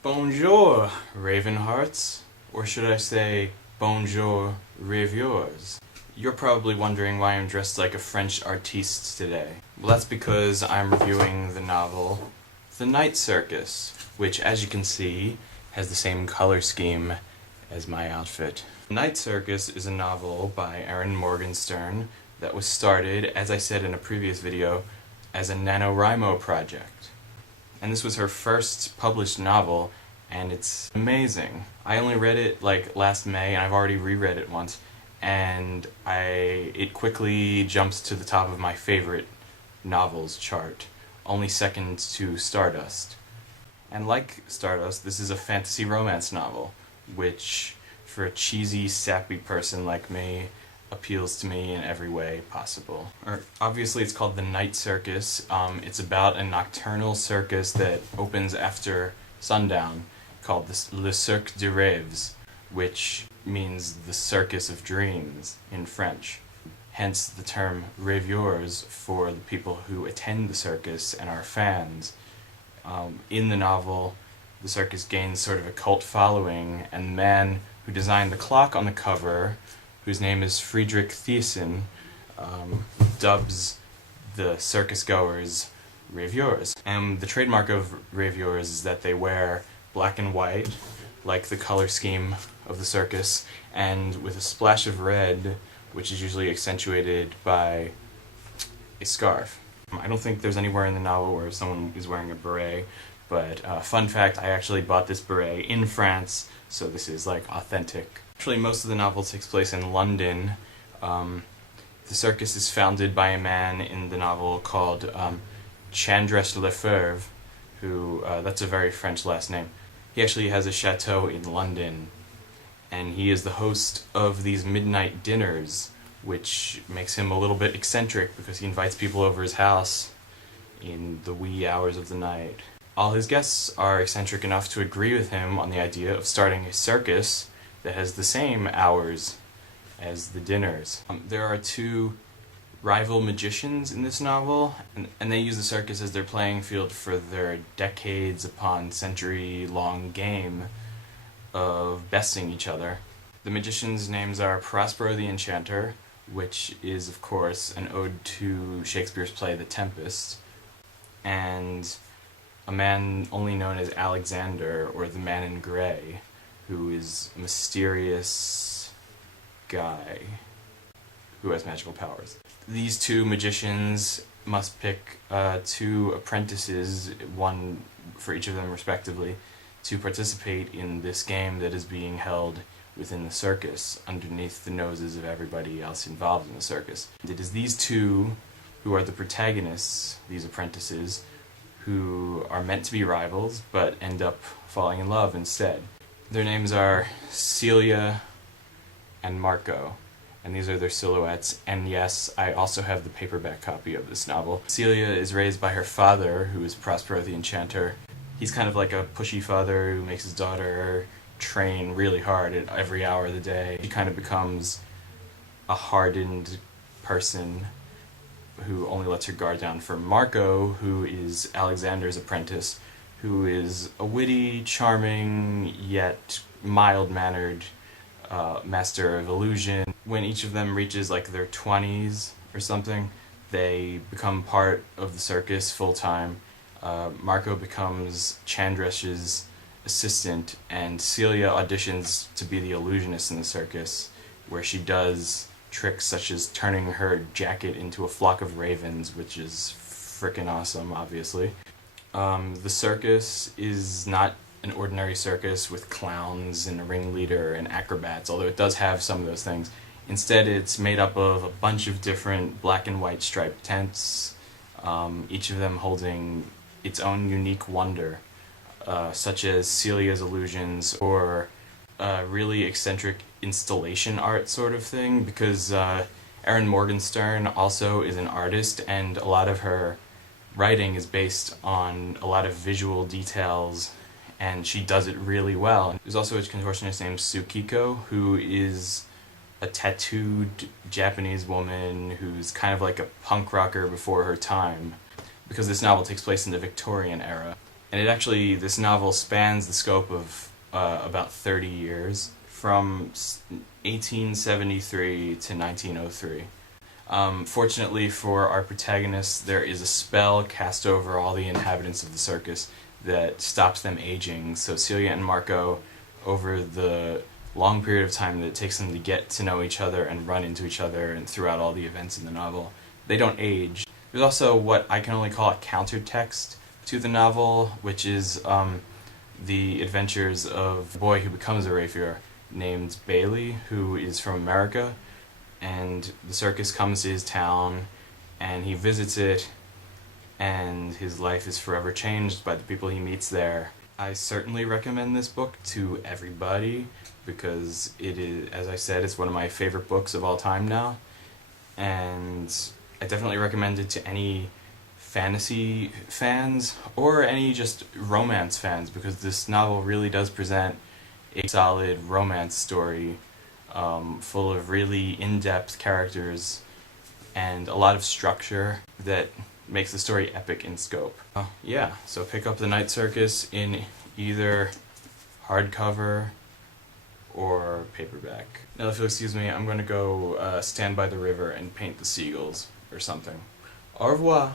Bonjour, Ravenhearts, or should I say, bonjour, rêveurs. You're probably wondering why I'm dressed like a French artiste today. Well, that's because I'm reviewing the novel The Night Circus, which, as you can see, has the same color scheme as my outfit. The Night Circus is a novel by Erin Morgenstern that was started, as I said in a previous video, as a NaNoWriMo project. And this was her first published novel, and it's amazing. I only read it like last May, and I've already reread it once, and it quickly jumps to the top of my favorite novels chart, only second to Stardust. And like Stardust, this is a fantasy romance novel, which, for a cheesy, sappy person like me, appeals to me in every way possible. Obviously it's called The Night Circus. It's about a nocturnal circus that opens after sundown, called Le Cirque des Rêves, which means the circus of dreams in French. Hence the term rêveurs for the people who attend the circus and are fans. In the novel, the circus gains sort of a cult following, and the man who designed the clock on the cover, whose name is Friedrich Thiessen, dubs the circus goers rêveurs. And the trademark of rêveurs is that they wear black and white, like the color scheme of the circus, and with a splash of red, which is usually accentuated by a scarf. I don't think there's anywhere in the novel where someone is wearing a beret, but fun fact, I actually bought this beret in France, so this is like authentic. Actually, most of the novel takes place in London. The circus is founded by a man in the novel called Chandres Lefebvre, who, that's a very French last name. He actually has a chateau in London, and he is the host of these midnight dinners, which makes him a little bit eccentric because he invites people over his house in the wee hours of the night. All his guests are eccentric enough to agree with him on the idea of starting a circus that has the same hours as the dinners. There are two rival magicians in this novel, and they use the circus as their playing field for their decades upon century-long game of besting each other. The magicians' names are Prospero the Enchanter, which is, of course, an ode to Shakespeare's play The Tempest, and a man only known as Alexander, or the Man in Grey, who is a mysterious guy who has magical powers. These two magicians must pick two apprentices, one for each of them respectively, to participate in this game that is being held within the circus, underneath the noses of everybody else involved in the circus. It is these two who are the protagonists, these apprentices, who are meant to be rivals, but end up falling in love instead. Their names are Celia and Marco, and these are their silhouettes, and yes, I also have the paperback copy of this novel. Celia is raised by her father, who is Prospero the Enchanter. He's kind of like a pushy father who makes his daughter train really hard at every hour of the day. She kind of becomes a hardened person who only lets her guard down. For Marco, who is Alexander's apprentice, who is a witty, charming, yet mild-mannered master of illusion. When each of them reaches like their 20s or something, they become part of the circus full-time. Marco becomes Chandres's assistant, and Celia auditions to be the illusionist in the circus, where she does tricks such as turning her jacket into a flock of ravens, which is frickin' awesome, obviously. The circus is not an ordinary circus with clowns and a ringleader and acrobats, although it does have some of those things. Instead, it's made up of a bunch of different black and white striped tents, each of them holding its own unique wonder, such as Celia's illusions, or really eccentric installation art sort of thing, because Erin Morgenstern also is an artist, and a lot of her writing is based on a lot of visual details, and she does it really well. There's also a contortionist named Tsukiko, who is a tattooed Japanese woman who's kind of like a punk rocker before her time, because this novel takes place in the Victorian era. And this novel spans the scope of about 30 years, from 1873 to 1903. Fortunately for our protagonists, there is a spell cast over all the inhabitants of the circus that stops them aging. So Celia and Marco, over the long period of time that it takes them to get to know each other and run into each other and throughout all the events in the novel, they don't age. There's also what I can only call a countertext to the novel, which is the adventures of a boy who becomes a rapier named Bailey, who is from America, and the circus comes to his town and he visits it, and his life is forever changed by the people he meets there. I certainly recommend this book to everybody because it is, as I said, it's one of my favorite books of all time now, and I definitely recommend it to any fantasy fans or any just romance fans, because this novel really does present a solid romance story full of really in-depth characters and a lot of structure that makes the story epic in scope. Yeah, so pick up The Night Circus in either hardcover or paperback. Now, if you'll excuse me, I'm going to go stand by the river and paint the seagulls or something. Au revoir!